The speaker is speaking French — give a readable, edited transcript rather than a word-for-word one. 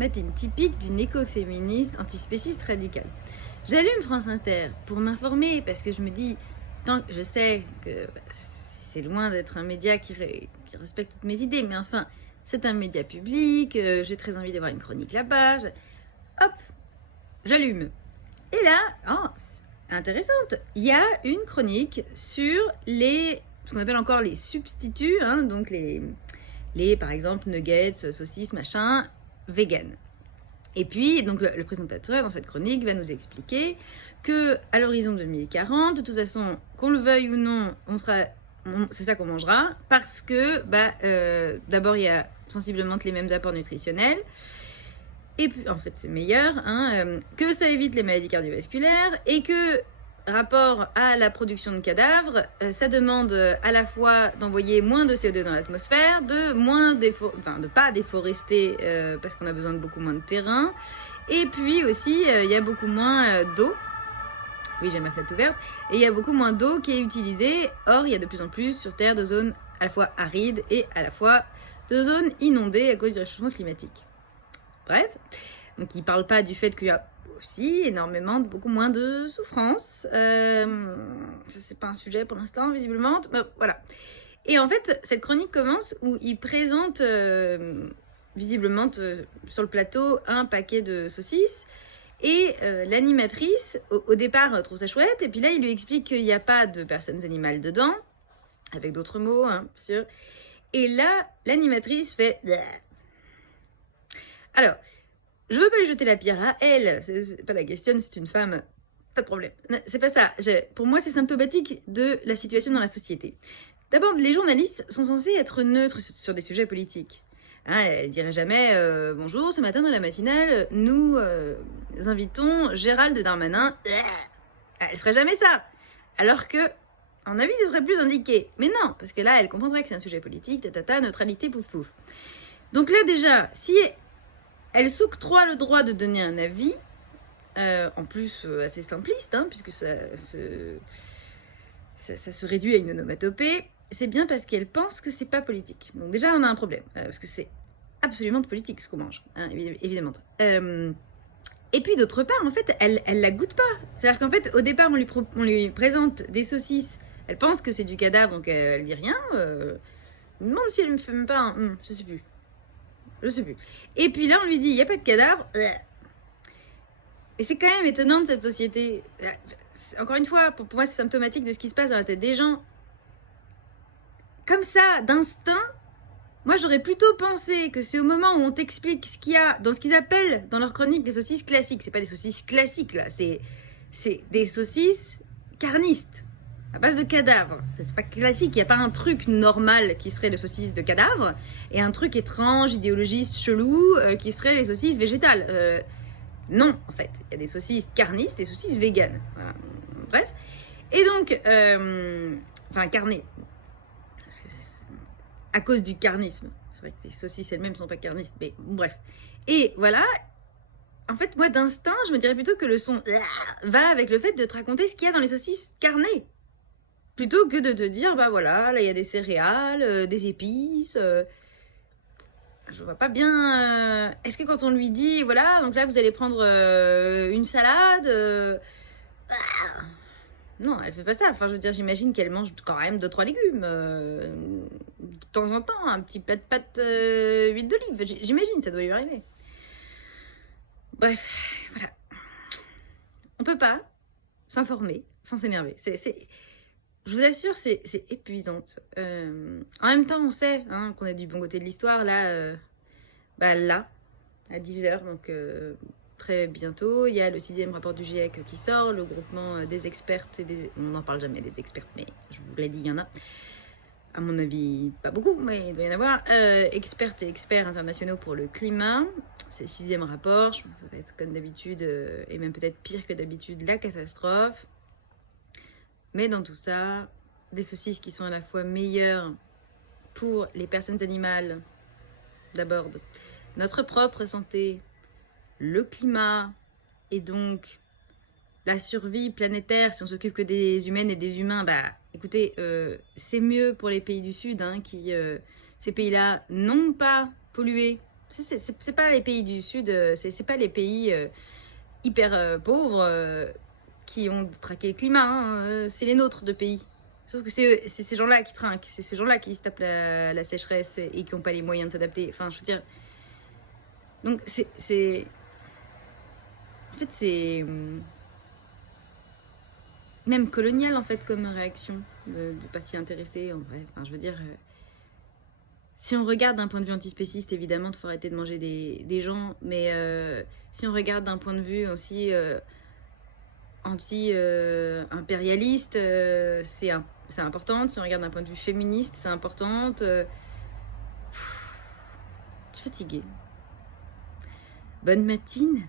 matine typique d'une écoféministe antispéciste radicale. J'allume France Inter pour m'informer parce que je me dis, tant que je sais que c'est loin d'être un média qui respecte toutes mes idées, mais enfin, c'est un média public, j'ai très envie d'avoir une chronique là-bas. Hop, j'allume. Et là, intéressante, il y a une chronique sur ce qu'on appelle encore les substituts, donc les par exemple nuggets, saucisses, machin, vegan. Et puis, donc le présentateur dans cette chronique va nous expliquer que à l'horizon 2040, de toute façon, qu'on le veuille ou non, c'est ça qu'on mangera, parce que d'abord il y a sensiblement les mêmes apports nutritionnels. Et puis, en fait, c'est meilleur, que ça évite les maladies cardiovasculaires et que, rapport à la production de cadavres, ça demande à la fois d'envoyer moins de CO2 dans l'atmosphère, de pas déforester parce qu'on a besoin de beaucoup moins de terrain, et puis aussi, il y a beaucoup moins d'eau. Oui, j'ai ma fenêtre ouverte. Et il y a beaucoup moins d'eau qui est utilisée. Or, il y a de plus en plus sur Terre de zones à la fois arides et à la fois de zones inondées à cause du réchauffement climatique. Bref, donc il ne parle pas du fait qu'il y a aussi beaucoup moins de souffrance. C'est pas un sujet pour l'instant, visiblement. Mais voilà. Et en fait, cette chronique commence où il présente visiblement sur le plateau un paquet de saucisses. Et l'animatrice, au départ, trouve ça chouette. Et puis là, il lui explique qu'il n'y a pas de personnes animales dedans, avec d'autres mots, bien sûr. Et là, l'animatrice fait... Alors, je veux pas lui jeter la pierre à elle, c'est pas la question, c'est une femme, pas de problème. C'est pas ça, pour moi c'est symptomatique de la situation dans la société. D'abord, les journalistes sont censés être neutres sur des sujets politiques. Elle dirait jamais bonjour, ce matin dans la matinale, nous invitons Gérald Darmanin. Elle ferait jamais ça. Alors que, en avis, ce serait plus indiqué. Mais non, parce que là, elle comprendrait que c'est un sujet politique, neutralité, pouf pouf. Donc là, déjà, si elle s'octroie le droit de donner un avis, en plus assez simpliste, puisque ça se réduit à une onomatopée, c'est bien parce qu'elle pense que c'est pas politique. Donc déjà, on a un problème, parce que c'est absolument de politique ce qu'on mange, évidemment. Et puis d'autre part, en fait, elle la goûte pas. C'est-à-dire qu'en fait, au départ, on lui présente des saucisses, elle pense que c'est du cadavre, donc elle dit rien. Je me demande si elle me fait même pas je sais plus. Et puis là, on lui dit, il n'y a pas de cadavre. Et c'est quand même étonnant de cette société. Encore une fois, pour moi, c'est symptomatique de ce qui se passe dans la tête des gens. Comme ça, d'instinct, moi, j'aurais plutôt pensé que c'est au moment où on t'explique ce qu'il y a dans ce qu'ils appellent dans leur chronique les saucisses classiques. C'est pas des saucisses classiques, là. C'est des saucisses carnistes, à base de cadavres. C'est pas classique, il n'y a pas un truc normal qui serait les saucisses de cadavres et un truc étrange, idéologiste, chelou, qui serait les saucisses végétales. Non, en fait, il y a des saucisses carnistes et des saucisses véganes. Voilà. Bref. Et donc, carnées. À cause du carnisme. C'est vrai que les saucisses elles-mêmes ne sont pas carnistes, mais bref. Et voilà. En fait, moi, d'instinct, je me dirais plutôt que le son va avec le fait de te raconter ce qu'il y a dans les saucisses carnées. Plutôt que de te dire, voilà, là, il y a des céréales, des épices. Je vois pas bien. Est-ce que quand on lui dit, voilà, donc là, vous allez prendre une salade. Non, elle fait pas ça. Enfin, je veux dire, j'imagine qu'elle mange quand même 2-3 légumes. De temps en temps, un petit plat de pâtes huile d'olive. J'imagine, ça doit lui arriver. Bref, voilà. On peut pas s'informer sans s'énerver. Je vous assure, c'est épuisant. En même temps, on sait qu'on est du bon côté de l'histoire. Là, à 10h, donc très bientôt, il y a le 6e rapport du GIEC qui sort, le groupement des expertes on n'en parle jamais des expertes, mais je vous l'ai dit, il y en a. À mon avis, pas beaucoup, mais il doit y en avoir. Expertes et experts internationaux pour le climat. C'est le 6e rapport. Je pense que ça va être comme d'habitude, et même peut-être pire que d'habitude, la catastrophe. Mais dans tout ça, des saucisses qui sont à la fois meilleures pour les personnes animales, d'abord notre propre santé, le climat, et donc la survie planétaire, si on s'occupe que des humaines et des humains, écoutez, c'est mieux pour les pays du Sud, qui ces pays-là n'ont pas pollué C'est pas les pays du Sud, c'est pas les pays hyper pauvres qui ont traqué le climat, hein, c'est les nôtres de pays. Sauf que c'est ces gens-là qui trinquent, c'est ces gens-là qui se tapent la sécheresse et qui n'ont pas les moyens de s'adapter. Enfin, je veux dire. Donc, en fait, c'est même colonial, en fait, comme réaction, de pas s'y intéresser, en vrai. Enfin, je veux dire. Si on regarde d'un point de vue antispéciste, évidemment, il faut arrêter de manger des gens, mais si on regarde d'un point de vue aussi anti-impérialiste, c'est important. Si on regarde d'un point de vue féministe, c'est important. Je suis fatiguée. Bonne matinée.